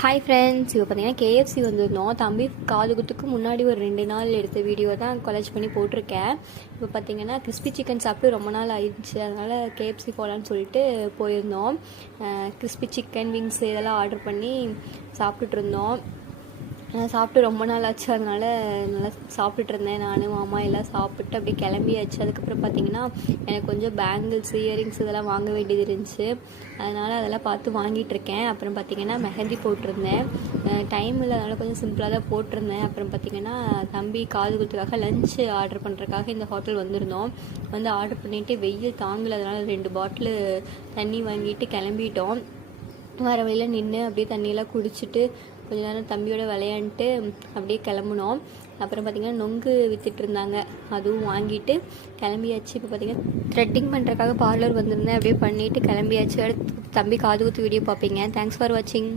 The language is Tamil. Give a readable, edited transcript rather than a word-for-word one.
ஹாய் ஃப்ரெண்ட்ஸ், இப்போ பார்த்தீங்கன்னா கேஎஃப்சி வந்திருந்தோம். தம்பி காது குத்துக்கு முன்னாடி ஒரு 2 நாள் எடுத்த வீடியோ தான் கொலேஜ் பண்ணி போட்டிருக்கேன். இப்போ பார்த்தீங்கன்னா கிறிஸ்பி சிக்கன் சாப்பிட்டு ரொம்ப நாள் ஆயிடுச்சு. அதனால் கேஎஃப்சி போகலான்னு சொல்லிட்டு போயிருந்தோம். கிறிஸ்பி சிக்கன் விங்ஸ் இதெல்லாம் ஆர்டர் பண்ணி சாப்பிட்டுட்டு இருந்தோம். சாப்பிட்டு ரொம்ப நாள் ஆச்சு. அதனால் நல்லா சாப்பிட்டுட்டு இருந்தேன். நான் மாமா எல்லாம் சாப்பிட்டு அப்படியே கிளம்பியாச்சு. அதுக்கப்புறம் பார்த்திங்கன்னா எனக்கு கொஞ்சம் பேங்கிள்ஸ் இயரிங்ஸ் இதெல்லாம் வாங்க வேண்டியது இருந்துச்சு. அதனால் அதெல்லாம் பார்த்து வாங்கிட்டுருக்கேன். அப்புறம் பார்த்திங்கன்னா மெஹந்தி போட்டிருந்தேன். டைம் இல்லாதனால கொஞ்சம் சிம்பிளாக தான் போட்டிருந்தேன். அப்புறம் பார்த்திங்கன்னா தம்பி காது குத்துக்காக லஞ்சு ஆர்டர் பண்ணுறதுக்காக இந்த ஹோட்டல் வந்திருந்தோம். வந்து ஆர்டர் பண்ணிவிட்டு வெயில் தாங்கலை. அதனால் 2 பாட்டில் தண்ணி வாங்கிட்டு கிளம்பிட்டோம். வர வழியில் நின்று அப்படியே தண்ணியெல்லாம் குடிச்சிட்டு கொஞ்ச நேரம் தம்பியோட விளையாண்டுட்டு அப்படியே கிளம்புனோம். அப்புறம் பார்த்திங்கன்னா நொங்கு விற்றுட்டு இருந்தாங்க, அதுவும் வாங்கிட்டு கிளம்பியாச்சு. இப்போ பார்த்திங்கன்னா த்ரெட்டிங் பண்ணுறதுக்காக பார்லர் வந்திருந்தேன். அப்படியே பண்ணிவிட்டு கிளம்பியாச்சு. அடுத்து தம்பி காது குத்து வீடியோ பார்ப்பீங்க. தேங்க்ஸ் ஃபார் வாட்சிங்.